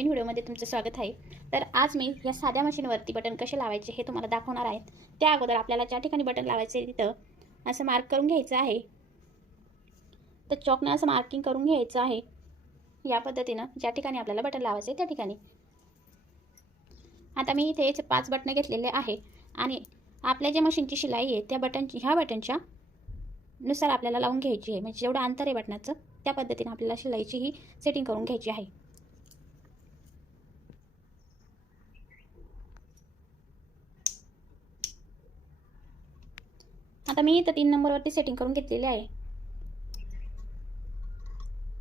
नवीन व्हिडिओमध्ये तुमचं स्वागत आहे. तर आज मी या साध्या मशीनवरती बटन कसे लावायचे हे तुम्हाला दाखवणार आहे त्या अगोदर आपल्याला ज्या ठिकाणी बटन लावायचे तिथं असं मार्क करून घ्यायचं आहे. तर चॉकनं असं मार्किंग करून घ्यायचं आहे. या पद्धतीनं ज्या ठिकाणी आपल्याला बटन लावायचं आहे त्या ठिकाणी. आता मी इथे पाच बटणं घेतलेले आहे. आणि आपल्या ज्या मशीनची शिलाई आहे त्या बटनची ह्या बटनच्या नुसार आपल्याला लावून घ्यायची आहे. म्हणजे जेवढं अंतर आहे बटनाचं त्या पद्धतीने आपल्याला शिलाईची ही सेटिंग करून घ्यायची आहे. आता मी इथं तीन नंबरवरती सेटिंग करून घेतलेली आहे.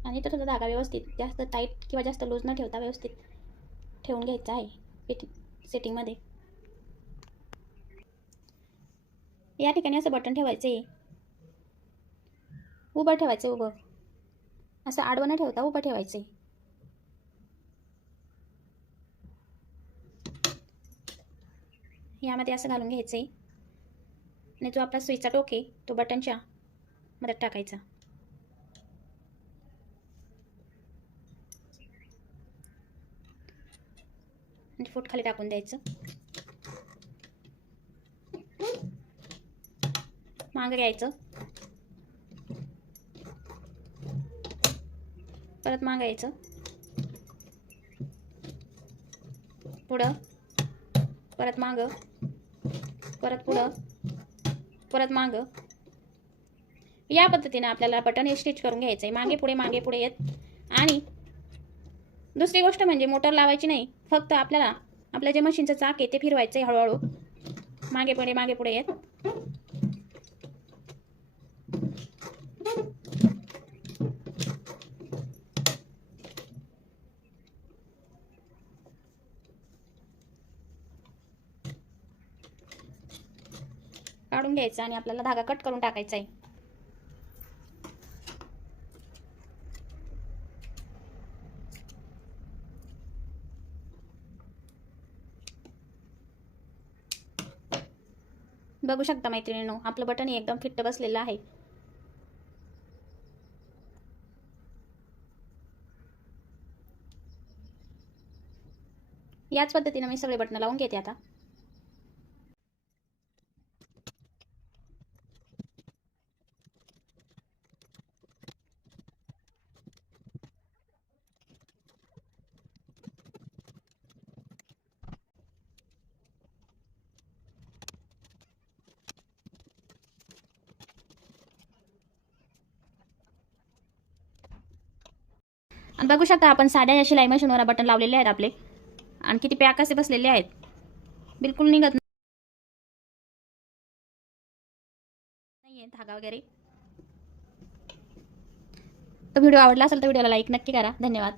आणि इथं थोडा धागा व्यवस्थित जास्त टाईट किंवा जास्त लूज न ठेवता व्यवस्थित ठेवून घ्यायचा आहे सेटिंगमध्ये या ठिकाणी असं बटन ठेवायचं आहे उभं ठेवायचं आहे उभं. असं आडवं न ठेवता उभं ठेवायचं आहे यामध्ये असं घालून घ्यायचं आहे आणि जो आपला सुईचा टोके तो बटनच्या मध्यात टाकायचा. आणि फूट खाली टाकून द्यायचं. मागं घ्यायचं. परत मागायचं पुढं. परत मागं. परत पुढं. परत मागं. या पद्धतीने आपल्याला बटन हे स्टिच करून घ्यायचं आहे मागे पुढे मागे पुढे येत. आणि दुसरी गोष्ट म्हणजे मोटर लावायची नाही. फक्त आपल्याला आपलं जे मशीनचं चाक आहे ते फिरवायचं आहे हळूहळू. मागे पुढे मागे पुढे येत. काढून घ्यायचं आणि आपल्याला धागा कट करून टाकायचा आहे. बघू शकता मैत्रिणीनो आपलं बटन एकदम फिट्ट बसलेलं आहे. याच पद्धतीनं मी सगळे बटणं लावून घेते आता. आणि बघू शकता आपण साध्या या शिलाई मशीनवर बटन लावलेले आहेत आपले. आणि किती पॅक असे बसलेले आहेत. बिलकुल निघत नाही. धागा वगैरे. तर व्हिडिओ आवडला असेल तर व्हिडिओला लाईक नक्की करा. धन्यवाद.